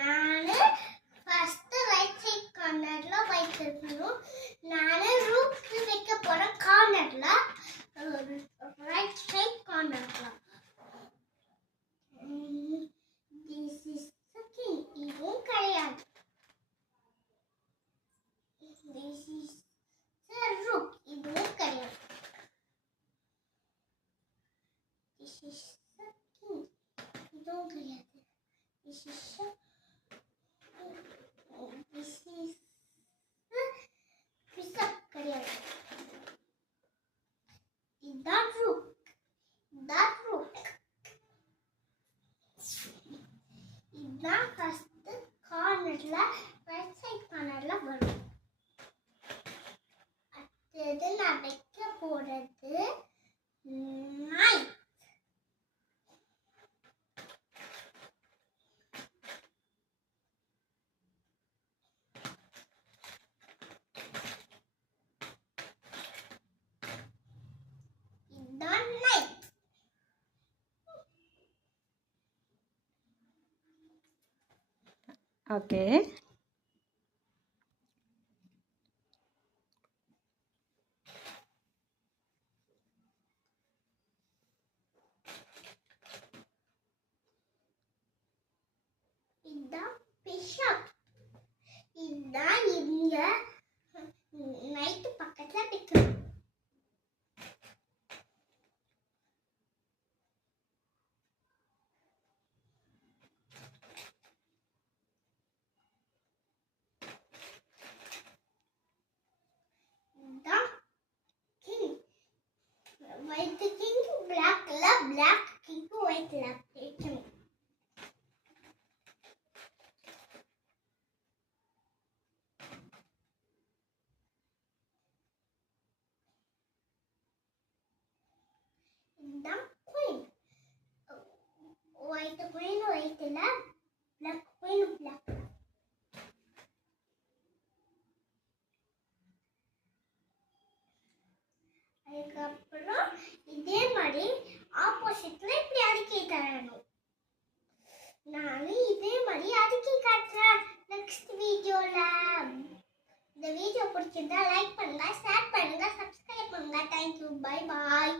நானு first right side கார்னர்ல வைக்கணும். நானு ரூஃப்க்கு வைக்க போற கார்னர்ல ரைட் சைடு கார்னர்ல. This is the king. இதுவும் கிடையாது. This is the rook. இதுவும் கிடையாது. This is the king. இதுவும் கிடையாது. This is the bishop கிடையாது. இதுதான் rook. இதுதான் rook. இதுதான் ஃபர்ஸ்ட் கார்னர்ல ரைட் சைடு கார்னர்ல வரும். அடுத்தது நான் வைக்க போறது knight. இதுதான் knight. ஓகே. இதுதான் பிஷப். இதுதான் இங்க நைட் பக்கத்துல வைக்கணும். இதுதான் கிங். ஒயிட் கிங் பிளாக்ல, பிளாக் கிங் ஒயிட்ல வைக்கணும். இதுதான் குயின். ஒயிட் குயின் ஒயிட்ல, பிளாக் குயின் பிளாக். அதுக்கப்புறம் இதே மாதிரி ஆப்போசிட்ல இப்படி அடுக்கி தரணும். நானும் இதே மாதிரி அடுக்கி காட்டுறேன் நெக்ஸ்ட் வீடியோல. இந்த வீடியோ பிடிச்சிருந்தா லைக் பண்ணுங்க, ஷேர் பண்ணுங்க, சப்ஸ்கிரைப் பண்ணுங்க. தேங்க்யூ. Bye bye.